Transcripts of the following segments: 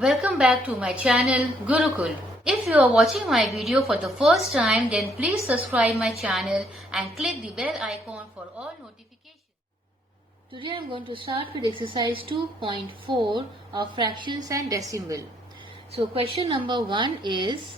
Welcome back to my channel Gurukul. If you are watching my video for the first time, then please subscribe my channel and click the bell icon for all notifications. Today I am going to start with exercise 2.4 of fractions and decimal. So question number 1 is,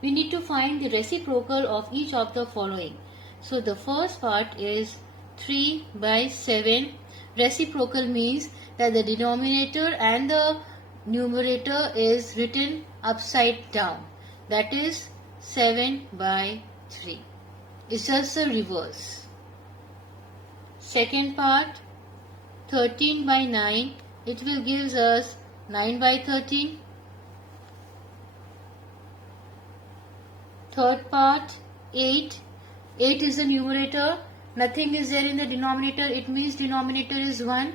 we need to find the reciprocal of each of the following. So the first part is 3 by 7. Reciprocal means that the denominator and the numerator is written upside down. That is 7 by 3. It's just the reverse. Second part, 13 by 9. It will give us 9 by 13. Third part, 8. 8 is the numerator. Nothing is there in the denominator. It means denominator is 1.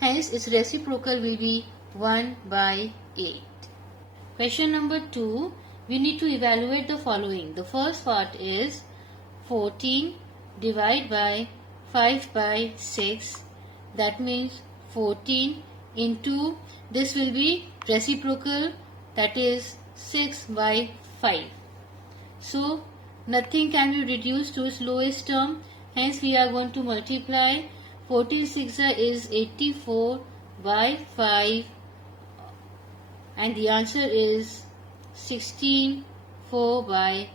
Hence, its reciprocal will be 1 by 8. Question number 2. We need to evaluate the following. The first part is 14 divided by 5 by 6. That means 14 into, this will be reciprocal, that is 6 by 5. So, nothing can be reduced to its lowest term. Hence, we are going to multiply. 14 6 is 84 by 5. And the answer is 16 4 by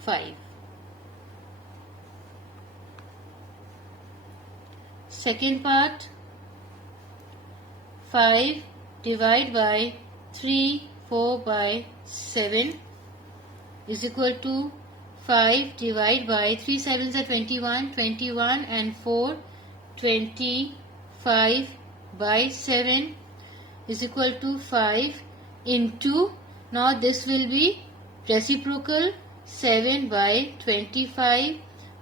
5. Second part, 5 divided by 3 4 by 7 is equal to 5 divided by 3 7s are 21, 21 and 4, 25 by 7 is equal to 5 into, now this will be reciprocal, 7 by 25,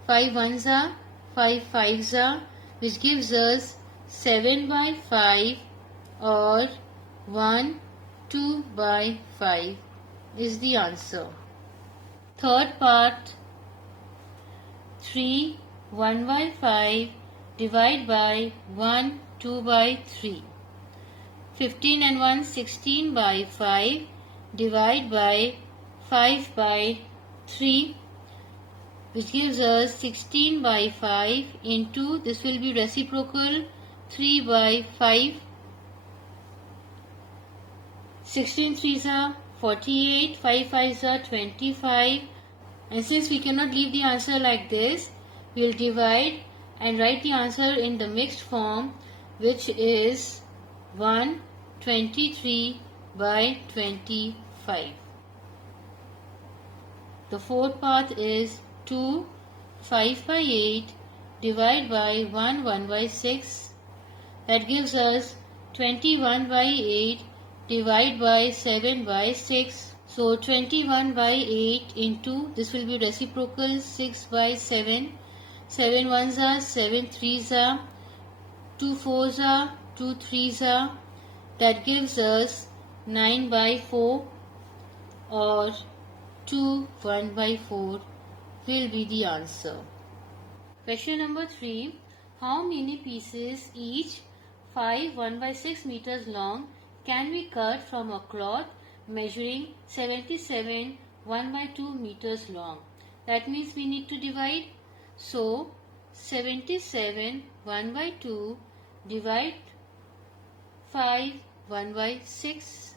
5 ones are 5 fives are, which gives us 7 by 5 or 1 2 by 5 is the answer. Third part, 3 1 by 5 divided by 1 2 by 3. 15 and 1 16 by 5 divide by 5 by 3, which gives us 16 by 5 into, this will be reciprocal, 3 by 5. 16 3s are 48, 5 5s are 25. And since we cannot leave the answer like this, we will divide and write the answer in the mixed form, which is 123 by 25. The fourth part is 2 5 by 8 divided by 1 1 by 6. That gives us 21 by 8 divided by 7 by 6. So 21 by 8 into, this will be reciprocal, 6 by 7. 7 ones are 7 threes are, 2 fours are, 2 threes are. That gives us 9 by 4 or 2 1 by 4 will be the answer. Question number 3. How many pieces each 5 1 by 6 meters long can be cut from a cloth measuring 77 1 by 2 meters long? That means we need to divide. So 77 1 by 2 divide 5 1 by 6.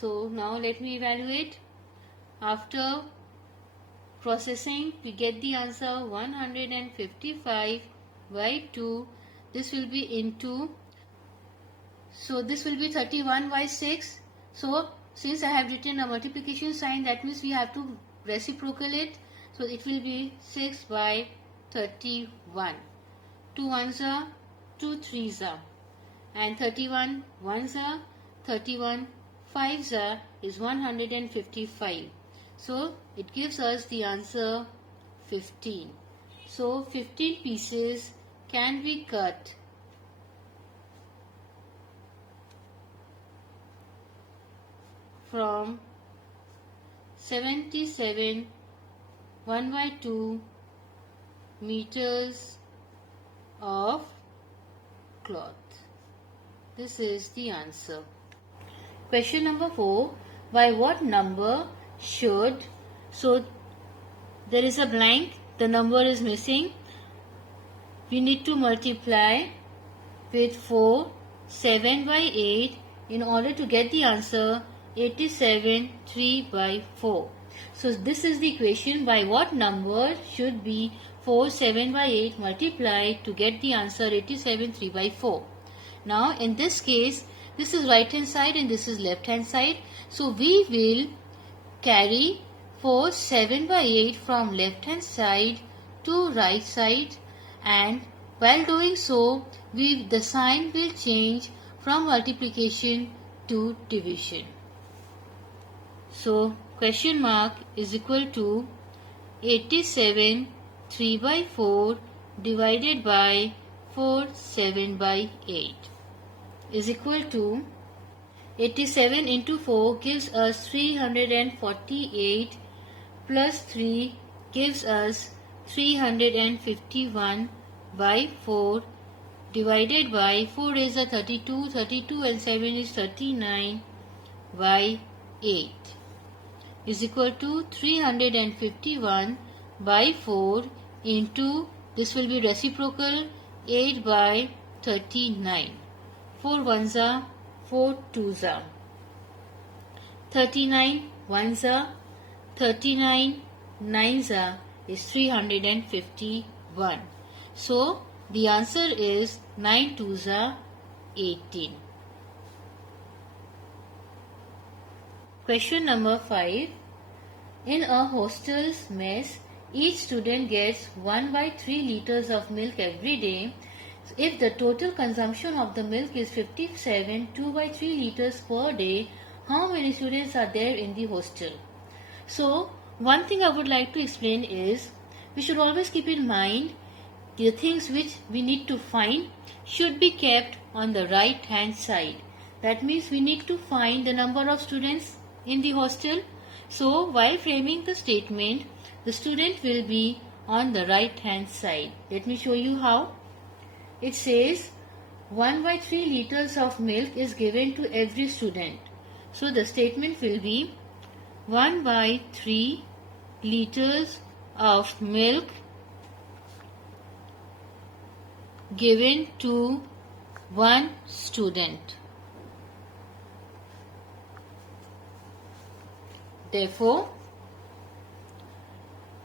So now let me evaluate. After processing, we get the answer 155 by 2. This will be into, so this will be 31 by 6. So since I have written a multiplication sign, that means we have to reciprocal it. So it will be 6 by 31. 2 ones are, 2 threes are, and 31 ones are, 31 fives are is 155. So it gives us the answer 15. So 15 pieces can be cut from 77 1 by 2 meters of cloth. This is the answer. Question number 4. By what number should... So there is a blank, the number is missing. We need to multiply with 4, 7 by 8 in order to get the answer 87, 3 by 4. So this is the equation. By what number should be 4, 7 by 8 multiplied to get the answer 87, 3 by 4. Now in this case, this is right hand side and this is left hand side. So we will carry 4, 7 by 8 from left hand side to right side, and while doing so, the sign will change from multiplication to division. So question mark is equal to 87 3 by 4 divided by 4 7 by 8 is equal to 87 into 4 gives us 348 plus 3 gives us 351 by 4 divided by 4 is a 32, 32 and 7 is 39 by 8 is equal to 351 by 4 into, this will be reciprocal, 8 by 39. 4 ones are 4 twos are 39 ones are 39 nines are is 351. So the answer is 9 twos are 18. Question number 5. In a hostel's mess, each student gets 1 by 3 liters of milk every day. If the total consumption of the milk is 57, 2 by 3 liters per day, how many students are there in the hostel? So, one thing I would like to explain is, we should always keep in mind the things which we need to find should be kept on the right hand side. That means we need to find the number of students in the hostel. So, while framing the statement, the student will be on the right hand side. Let me show you how. It says 1 by 3 liters of milk is given to every student. So the statement will be 1 by 3 liters of milk given to one student. Therefore,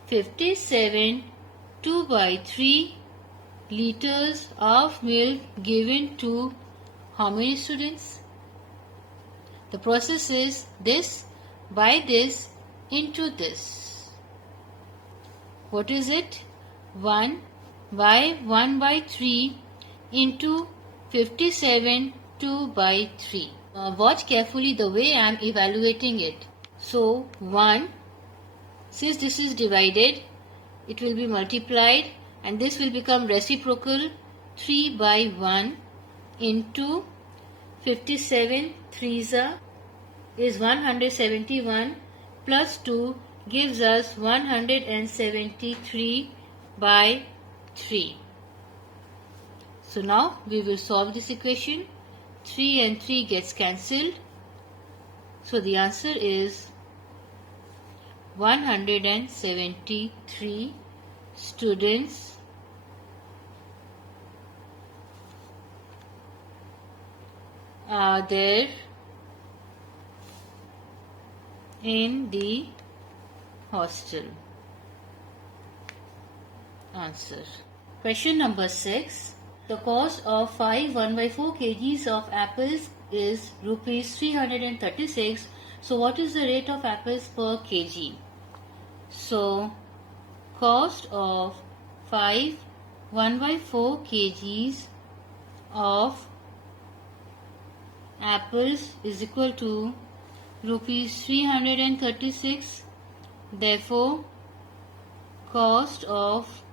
57 2 by 3 liters of milk given to how many students? The process is this by this into this. What is it? 1 by 1 by 3 into 57 2 by 3. Watch carefully the way I am evaluating it. So 1, since this is divided, it will be multiplied and this will become reciprocal 3 by 1 into 57 3s is 171 plus 2 gives us 173 by 3. So now we will solve this equation. 3 and 3 gets cancelled. So the answer is 173 students are there in the hostel. Answer. Question number 6. The cost of 5 1 by 4 kgs of apples is rupees 336. So what is the rate of apples per kg? So cost of 5 1 by 4 kgs of apples is equal to rupees 336. Therefore, cost of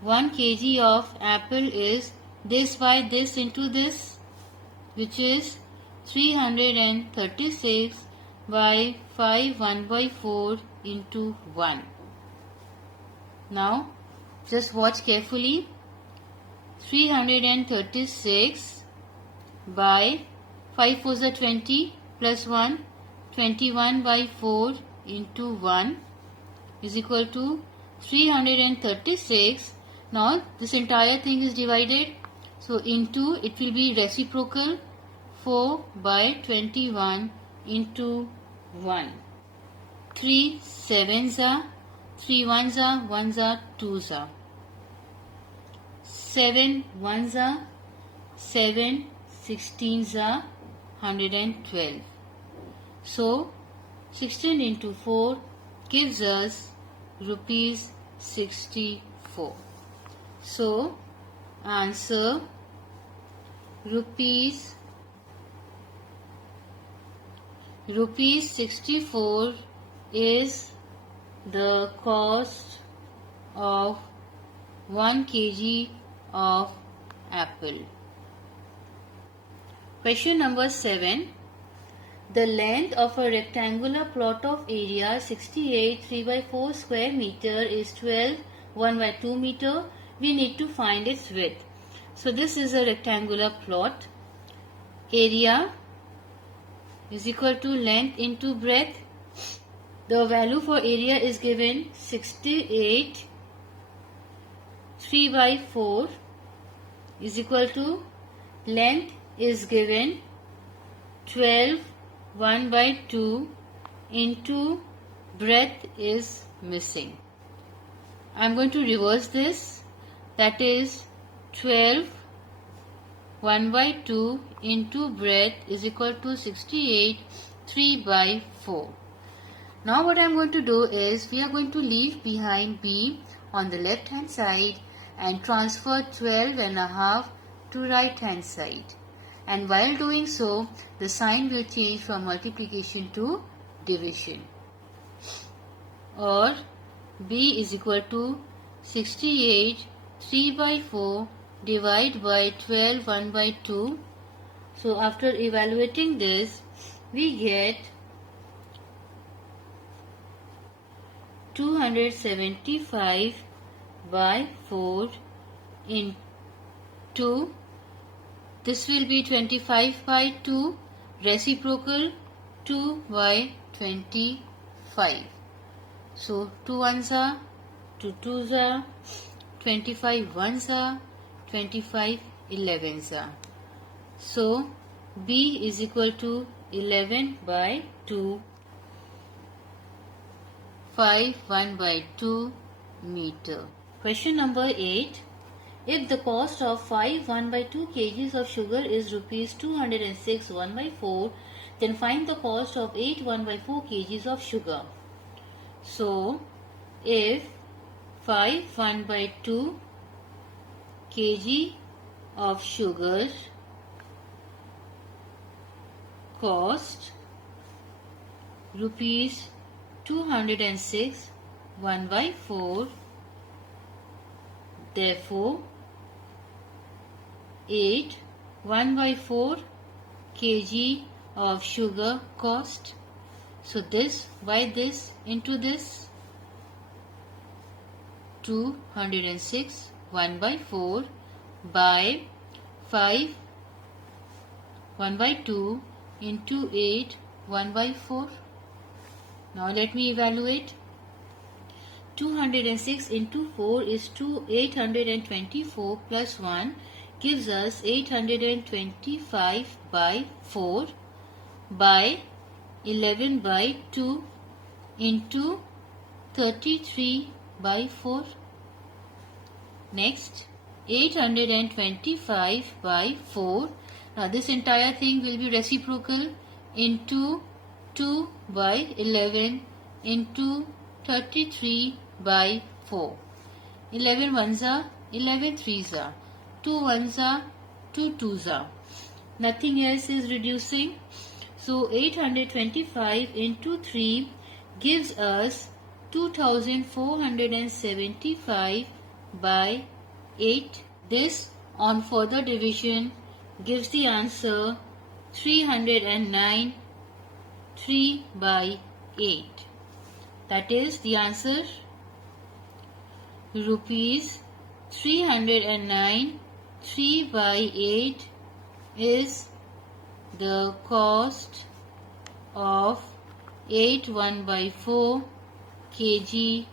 1 kg of apple is this by this into this, which is 336 by 5 1 by 4 into 1. Now, just watch carefully. 336 by 5 4s are 20 plus 1, 21 by 4 into 1 is equal to 336. Now this entire thing is divided, so into it will be reciprocal, 4 by 21 into 1. 3 sevens are, 3 ones are, 1s are, 2s are. 7 ones are, 7 16s are, 112. So 16 into 4 gives us rupees 64. So answer rupees 64 is the cost of 1 kg of apple. Question number 7. The length of a rectangular plot of area 68 3 by 4 square meter is 12 1 by 2 meter. We need to find its width. So this is a rectangular plot. Area is equal to length into breadth. The value for area is given 68 3 by 4 is equal to length is given 12 1 by 2 into breadth is missing. I am going to reverse this. That is 12 1 by 2 into breadth is equal to 68 3 by 4. Now what I am going to do is we are going to leave behind B on the left hand side and transfer 12 and a half to right hand side. And while doing so, the sign will change from multiplication to division. Or B is equal to 68 3 by 4 divided by 12 1 by 2. So after evaluating this, we get 275 by 4 into, this will be 25 by 2, reciprocal 2 by 25. So 2 ones are, 2 twos are, 25 ones are, 25 11s are. So B is equal to 11 by 2, 5 1 by 2 meter. Question number 8. If the cost of 5 1 by 2 kgs of sugar is rupees 206 1 by 4, then find the cost of 8 1 by 4 kgs of sugar. So, if 5 1 by 2 kg of sugar cost rupees 206 1 by 4, therefore 8 1 by 4 kg of sugar cost. So this by this into this, 206 1 by 4 by 5 1 by 2 into 8 1 by 4. Now let me evaluate. 206 into 4 is 824 plus 1 gives us 825 by 4 by 11 by 2 into 33 by 4. Next, 825 by 4. Now this entire thing will be reciprocal into 2 by 11 into 33 by 4. 11 ones are, 11 threes are, 2 ones are, 2 twos are. Nothing else is reducing. So 825 into 3 gives us 2475 by 8. This on further division gives the answer 309 3 by 8. That is the answer rupees 309 3 by 8 is the cost 8 1 by 4 kg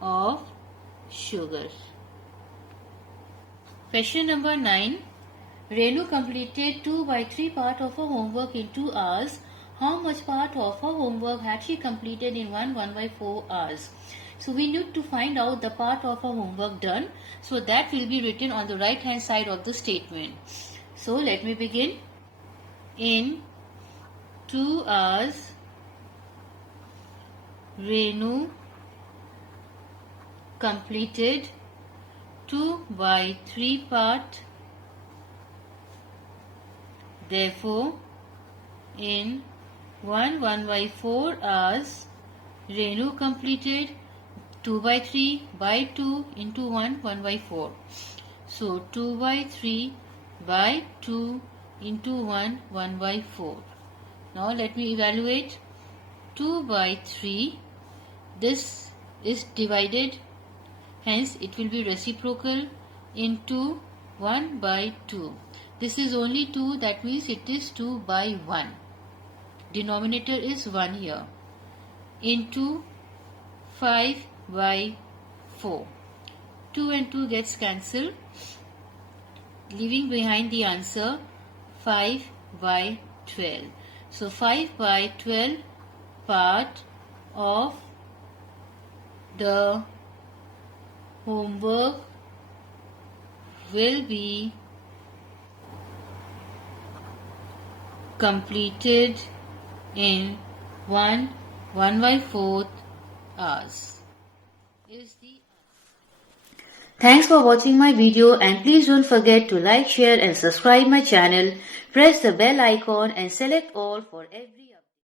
of sugar. Question number 9. Renu completed 2 by 3 part of her homework in 2 hours. How much part of her homework had she completed in 1 by 4 hours? So we need to find out the part of her homework done. So that will be written on the right hand side of the statement. So let me begin. In 2 hours, Renu completed 2 by 3 part. Therefore, in 1 by 4 hours, Renu completed 2 by 3 by 2 into 1 by 4. So 2 by 3 by 2 into 1 by 4. Now let me evaluate. 2 by 3, this is divided, hence it will be reciprocal, into 1 by 2. This is only 2, that means it is 2 by 1. Denominator is 1 here. Into 5 by 4. 2 and 2 gets cancelled, leaving behind the answer 5 by 12. So 5 by 12 part of the homework will be completed in 1 by 4 hours. Thanks for watching my video, and please don't forget to like, share and subscribe my channel. Press the bell icon and select all for every